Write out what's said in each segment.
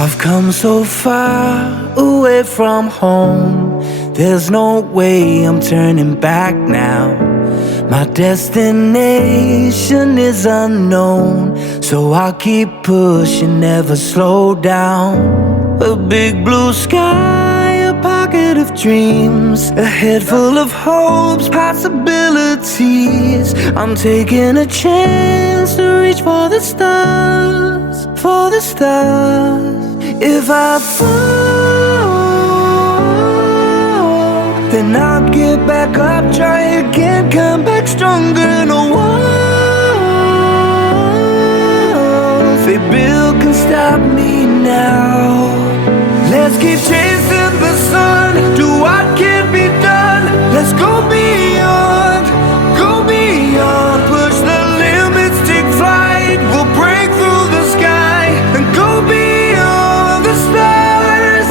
I've come so far away from home. There's no way I'm turning back now. My destination is unknown, so I'll keep pushing, never slow down. A big blue sky, a pocket of dreams, a head full of hopes, possibilities. I'm taking a chance to reach for the stars, for the stars. If I fall, then I'll get back up, try again, come back stronger. No walls they build can stop me now. Let's keep chasing the sun, do what can be done. Let's go beyond, push the limits, take flight. We'll break through the sky and go beyond the stars.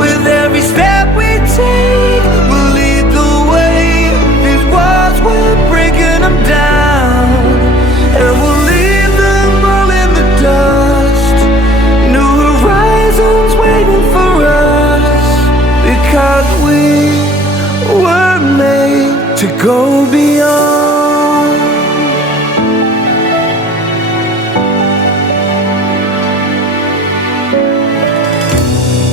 With every step we take, we'll lead the way. These walls, we're breaking them down, and we'll leave them all in the dust. New horizons waiting for us, because we were made to go beyond.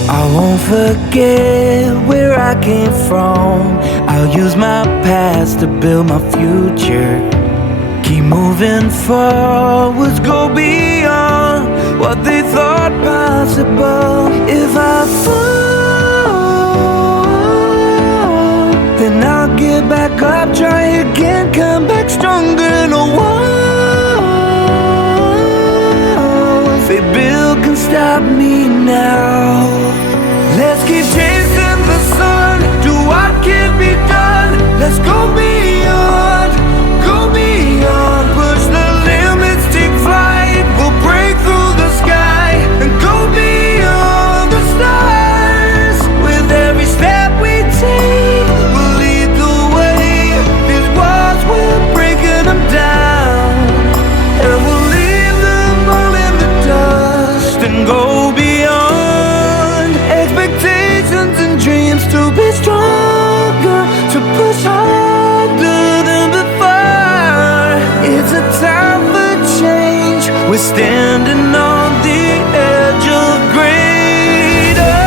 I won't forget where I came from. I'll use my past to build my future. Keep moving forwards, go beyond what they thought possible. If I fall, then I'll get back up, try again, come back stronger. No walls they build can stop me now. Let's keep chasing the sun, do what can be done. Let's go beyond, push the limits, take flight. We'll break through the sky and go beyond the stars. With every step we take, we'll lead the way. These walls, we're breaking them down, and we'll leave them all in the dust and go beyond. Expectations and dreams to be stronger, to push harder than before. It's a time for change, we're standing on the edge of greater.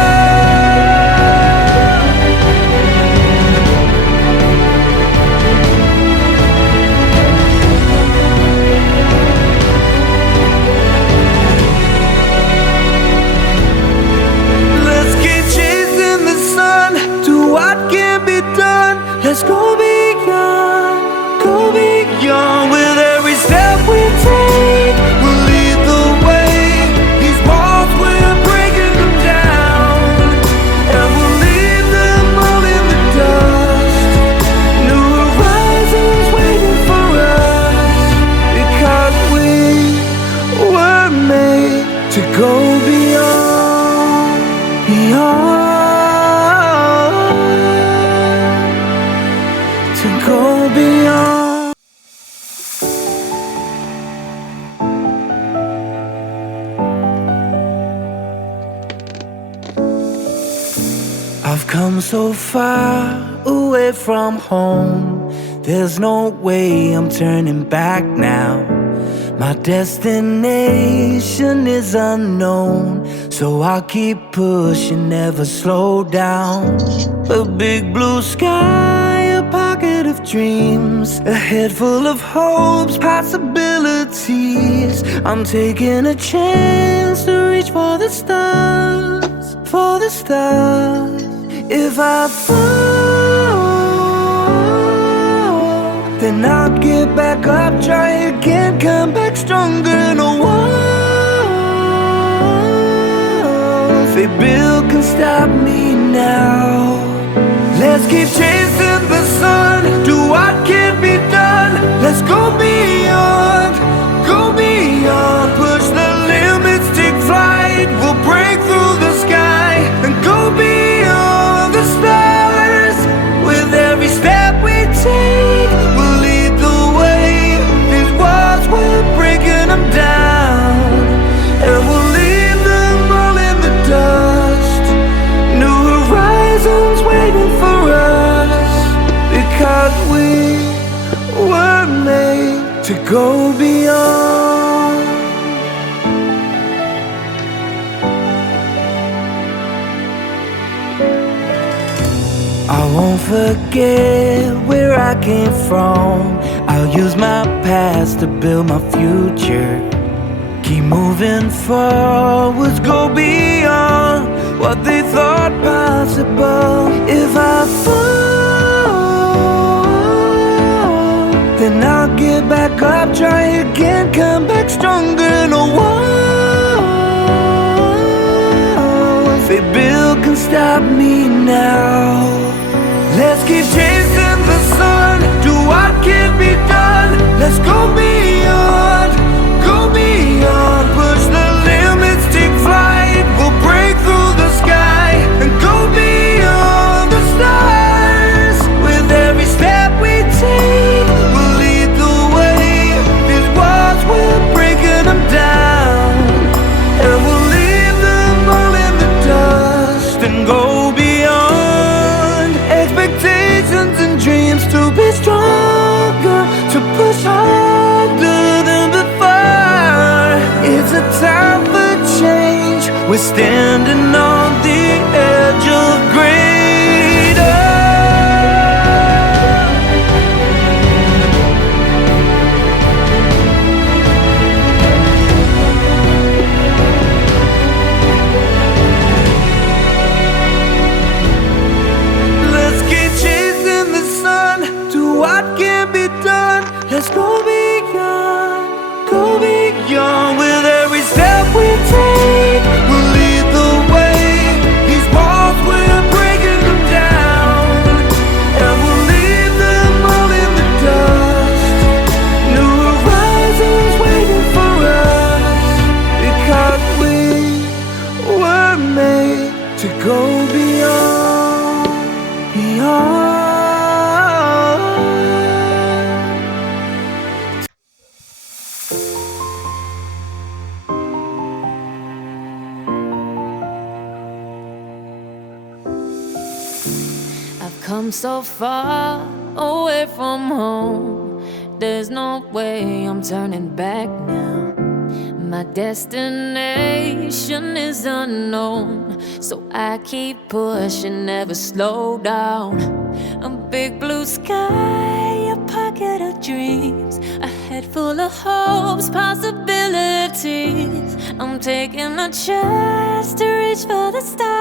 Let's keep chasing the sun, do what can be done. Let's go beyond, with every step we take. We'll lead the way. These walls, we're breaking them down, and we'll leave them all in the dust. New horizons waiting for us, because we were made to go beyond, to go beyond. I've come so far away from home. There's no way I'm turning back now. My destination is unknown, so I'll keep pushing, never slow down. A big blue sky, a pocket of dreams, a head full of hopes, possibilities. I'm taking a chance to reach for the stars, for the stars. If I fall, then I'll get back up, try again, come back stronger. No walls they build can stop me now. Let's keep chasing the sun, do what can be done. Let's go beyond, push the limits, take flight. We'll break through the sky and go beyond the stars. With every step we take, we'll lead the way. These walls, we're breaking them down, and we'll leave them all in the go beyond. I won't forget where I came from. I'll use my past to build my future. Keep moving forwards, go beyond what they thought possible. If I fall, then I'll get back up, try again, come back stronger. No walls they build can stop me now. Let's keep chasing the sun, do what can be done. Let's go beyond, go beyond. Push the limits, take flight. We'll break through the sky and go beyond the stars. With every step we take, we'll lead the way. These walls, we're breaking them down, and we'll leave them all in the dust and go beyond. Expectations and dreams to be stronger, to push harder than before. It's a time for change, we're standing on the edge of greater. Let's keep chasing the sun, do what can be done. Let's go beyond, go beyond. With every step we take, we'll lead the way. These walls, we're breaking them down, and we'll leave them all in the dust. New horizons waiting for us, because we were made to go beyond, beyond. I've come so far away from home. There's no way I'm turning back now. My destination is unknown, so I keep pushing, never slow down. A big blue sky, a pocket of dreams, a head full of hopes, possibilities. I'm taking a chance to reach for the stars.